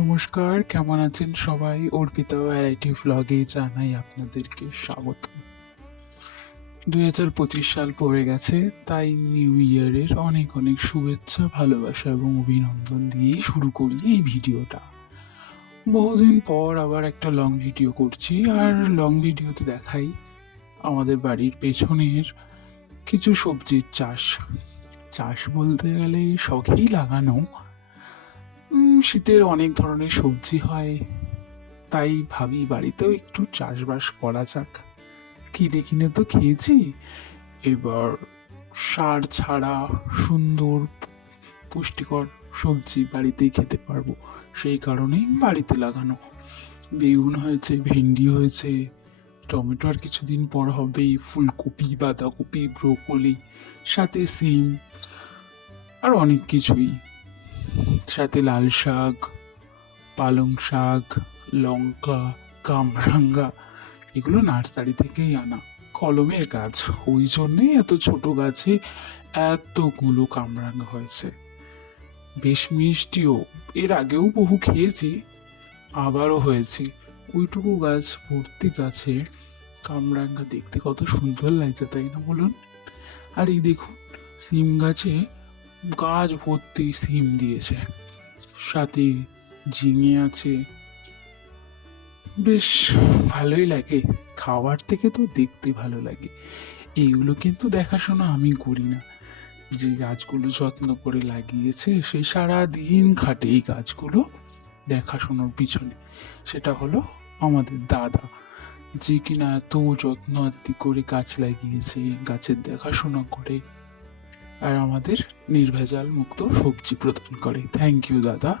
নমস্কার, কেমন আছেন সবাই? অর্পিতা ভ্যারাইটি ভ্লগে জানাই আপনাদেরকে স্বাগত। দুই হাজার পঁচিশ সাল পড়ে গেছে, তাই নিউ ইয়ারের অনেক অনেক শুভেচ্ছা, ভালোবাসা এবং অভিনন্দন দিয়েই শুরু করি এই ভিডিওটা। বহুদিন পর আবার একটা লং ভিডিও করছি, আর লং ভিডিওতে দেখাই আমাদের বাড়ির পেছনের কিছু সবজির চাষ। চাষ বলতে গেলে শখেই লাগানো শীতের অনেক ধরনের সবজি হয়। তাই ভাবি বাড়িতেও একটু চাষবাস করা যাক। কিনে কিনে তো খেয়েছি। এবার সার ছাড়া সুন্দর পুষ্টিকর সবজি বাড়িতেই খেতে পারব। সেই কারণেই বাড়িতে লাগানো। বেগুন হয়েছে, ভেন্ডি হয়েছে, টমেটো আর কিছুদিন পর হবেই ফুলকপি, বাঁধাকপি, ব্রোকলি, সাথে সিম, আর অনেক কিছুই। সাথে লাল শাক, পালং শাক, লঙ্কা, কামরাঙ্গা, এগুলো নার্সারি থেকেই আনা। কলমের গাছ, ওই জন্যেই এত ছোট গাছে এতগুলো কামরাঙ্গা হয়েছে। বেশ মিষ্টিও, এর আগেও বহু খেয়েছি, আবারও হয়েছে। ওইটুকু গাছ, ভর্তি গাছে কামরাঙ্গা দেখতে কত সুন্দর লাগছে, তাই না বলুন? আর এই দেখুন, সিম গাছে গাছ ভর্তি সিম দিয়েছে। সাথে ঝিঙে আছে। বেশ ভালোই লাগে। খাওয়ার থেকে তো দেখতে ভালো লাগে। এইগুলো কিন্তু দেখাশোনা আমি করি না। যে গাছগুলো যত্ন করে লাগিয়েছে, সে সারা দিন খাটে এই গাছগুলো দেখাশোনার পিছনে। সেটা হলো আমাদের দাদা। যে কিনা এত যত্ন আত্তি করে গাছ লাগিয়েছে, গাছের দেখাশোনা করে। আর আমাদের নির্ভেজাল মুক্ত সবজি প্রদান করে। থ্যাংক ইউ দাদা।